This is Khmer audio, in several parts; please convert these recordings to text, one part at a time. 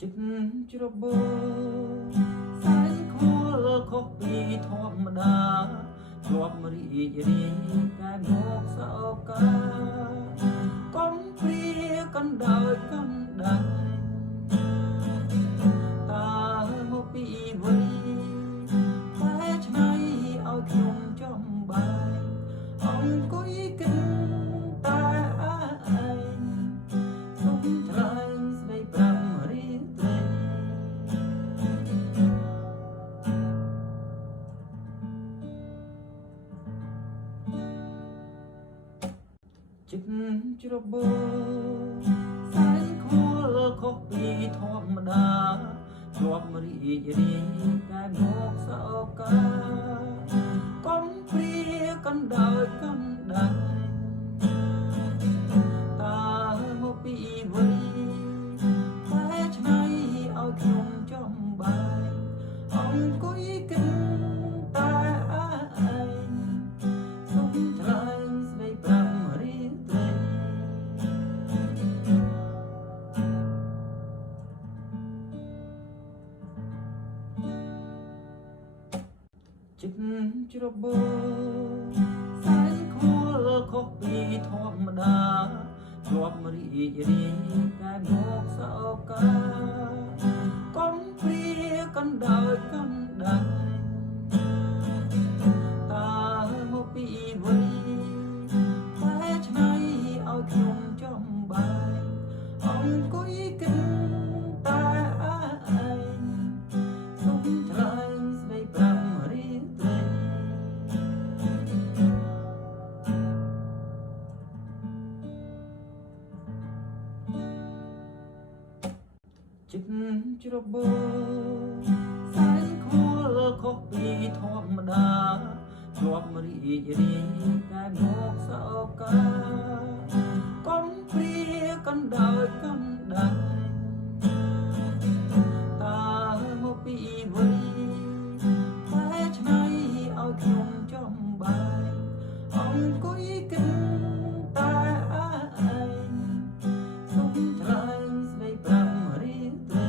ចិត្តច្របូរសែនខលខុសពីធម្មតាជាប់រីករាយតែមកសោកាកុំព្រាកណ្ដោយកណ្ដាលតើមកពីវ័យតែឆ្នៃឲ្យខ្ញុំចំបាយអង្គុយគិតតែឯងសុំថ្លៃស្ដីប្រាំរៀងត្រីចិត្តច្របូរសែនខលខុសពីធម្មតាជាប់រីករាយតែមកសោកាកុំព្រាកណ្ដោយកណ្ដាលតើមកពីវ័យតែឆ្នៃឲ្យខ្ញុំចំបាយអង្គុយគិតតែឯងសុំថ្លៃស្ដីប្រាំរៀងត្រីចិត្តច្របូរសែនខលខុសពីធម្មតាជាប់រីករាយតែមកសោកាកុំព្រាកណ្ដោយកណ្ដាលតើមកពីវ័យតែឆ្នៃឲ្យខ្ញុំចំបាយអង្គុយគិតតែឯងសុំថ្លៃស្ដីប្រាំរៀងត្រីចិត្តច្របូរសែនខលខុសពីធម្មតាជាប់រីករាយតែមកសោកាកុំព្រាកណ្ដោយកណ្ដាលតើមកពីវ័យតែឆ្នៃឲ្យខ្ញុំចំបាយអង្គុយគិតតែឯងសុំថ្លៃស្ដីប្រាំរៀងត្រី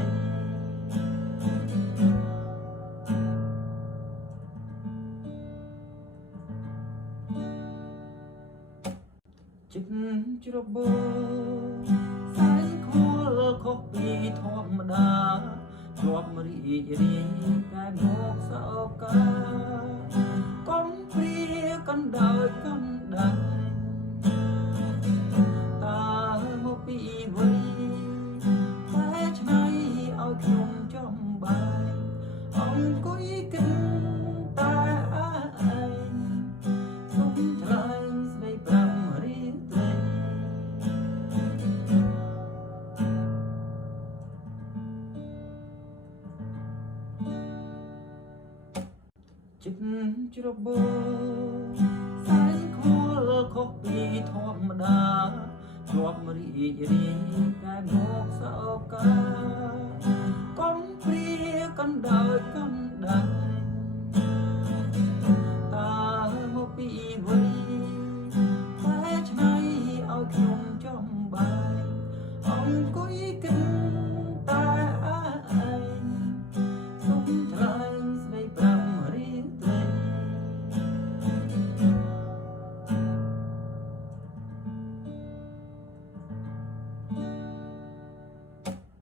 ចិត្តច្របូរសែនខលខុសពីធម្មតាជាប់រីករាយតែមកសោកាកុំព្រាកណ្ដោយកណ្ដាលតើមកពីវ័យតែឆ្នៃឲ្យខ្ញុំចំបាយអង្គុយគិតតែឯងសុំថ្លៃស្ដីប្រាំរៀងត្រីចិត្តច្របូរសែនខលខុសពីធម្មតាជាប់រីករាយតែមកសោ